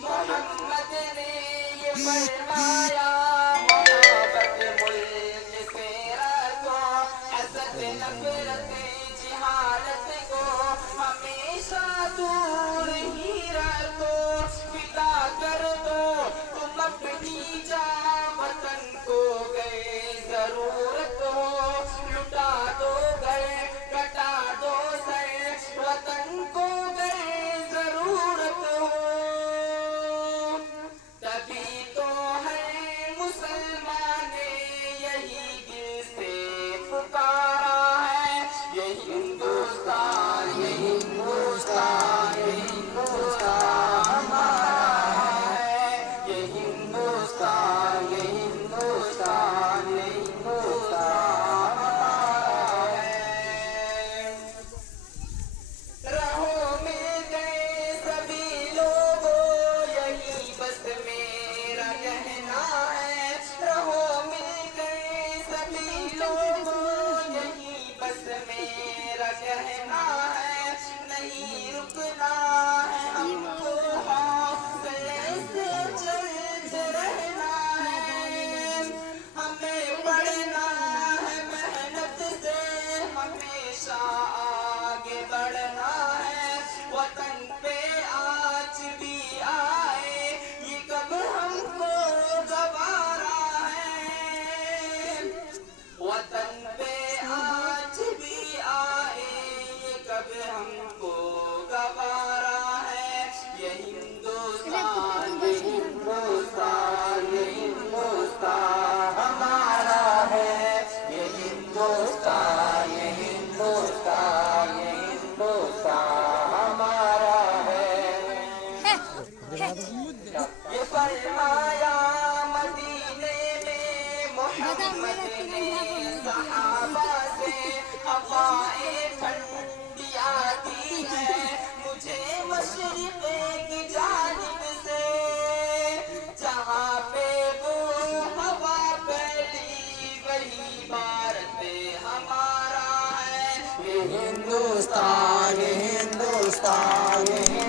محمد نے یہ فرمایا محبت ملک سے رکھو حسد نفرت جہالت کو ہمیشہ دور ہی رکھو فدا کر دو تم اپنی جان وطن کو گئے ضرورت ہو لٹا دو گئے کٹا دو سر وطن کو گئے ضرورت ہو تبھی تو ہے مسلمان نے یہی دل سے پکارا ہے یہ ہندوستان یہ ہندوستان یہ ہندوستان ہمارا ہے یہ ہندوستان یہ ہندوستان یہ ہندوستان ہمارا ہے رہو مل گئے سبھی لوگوں یہی بس میرا کہنا ہے رہو مل گئے سبھی لوگوں یہی بس میرا کہنا ہے نہیں رکنا ہے ہم کو حوصلے سے چلتے رہنا ہے ہمیں پڑھنا ہے محنت سے ہمیشہ آگے بڑھنا ہے وطن پہ آج بھی آئے یہ کب ہم کو گوارا ہے وطن پہ آج بھی آئے یہ کب ہم کو گوارا ہے یہ ہندوستان یہ ہندوستان یہ ہندوستان ہمارا ہے یہ ہندوستان یہ ہندوستان یہ ہندوستان ہمارا ہے یہ فرمایا مدینے میں محمد نے صحابہ سے ہوائیں ٹھنڈی آتی ہے مجھے مشرق کی جانب سے جہاں پہ وہ ہوا پھیلی وہی بھارت ہمارا ہے یہ ہندوستان یہ ہندوستان یہ